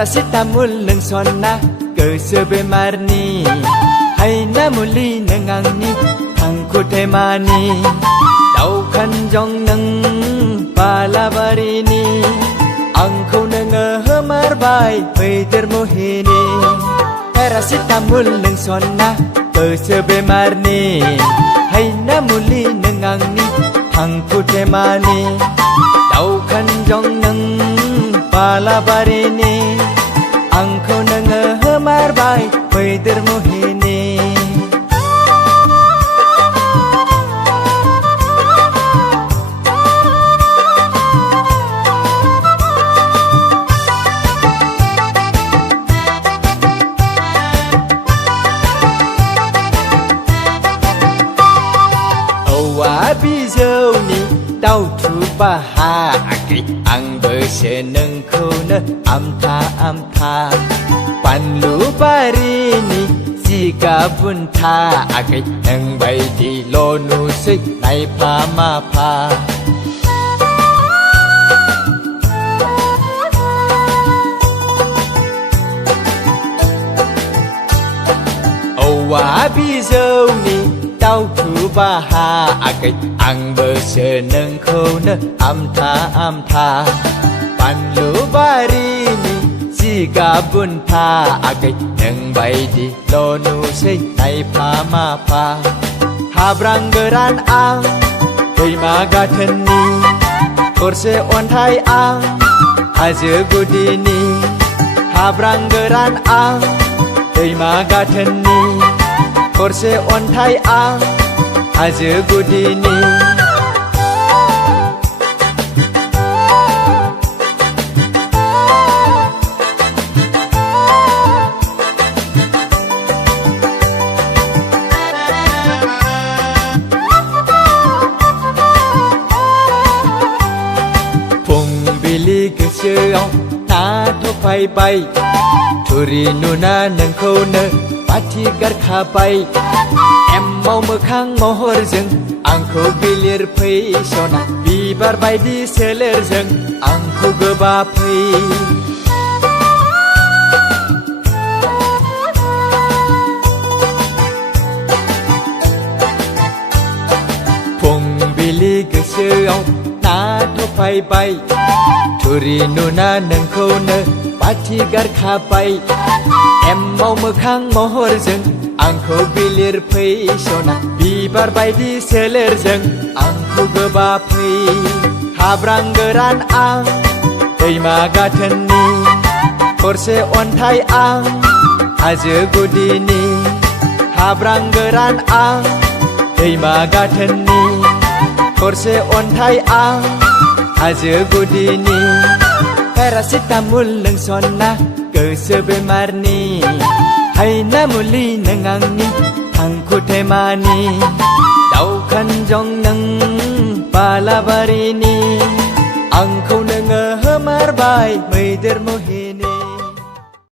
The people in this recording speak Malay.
Paracetamol nang sona goso bemarni haina muli nang angni thangku themani daukan jong nang palabarini angkau nang hamarbai peder mohini Paracetamol nang sona goso bemarni haina muli nang angni thangku themani daukan jong nang palabarini angkau nang hamarbai peder mohini bijau ni tau thu bahagi ang berseneng kona amta panlu bari ni jika bunta agai nang bai di lonu sei nai pa ma pa owa bijau ni tau thu bahagai ang berseneng kona amta panlu bari ni jika bunta agai nang bai di lonu sei nai pa ma pa habrang geran ang दैमा गाथोननि गरसे अन्थाइ आं हाजो गुदिनि हाब्रां गोरान आं दैमा गाथोननि गरसे अन्थाइ आं हाजो गुदिनि फुंबिलि गोसोआव ना थफायबाय थुरि नुना नोंखौनो बाथि गारखाबाय एम्माव मोखां महरजों आंखौ बिलिर फैसना बिबार बायदि सोलेरजों आंखौ गोबाफै फुंबिलि गोसोआव ना थफायबाय थुरि नुना नोंखौनो बाथि गारखाबाय एम्माव मोखां महरजों आंखौ बिलिर फैसना बिबार बायदि सोलेरजों आंखौ गोबाफै हाब्रां गोरान आं दैमा गाथोननि गरसे अन्थाइ आं हाजो गुदिनि हाब्रां गोरान आं दैमा गाथोननि गरसे अन्थाइ आं हाजो गुदिनि पेरासिटामल लोंसना गोसो बेमारनि हायना मुलि नों आंनि थांखुथेमानि दावखानजं नों बालाबारिनि आंखौ नोङो होमारबाय मैदेर मोहिनि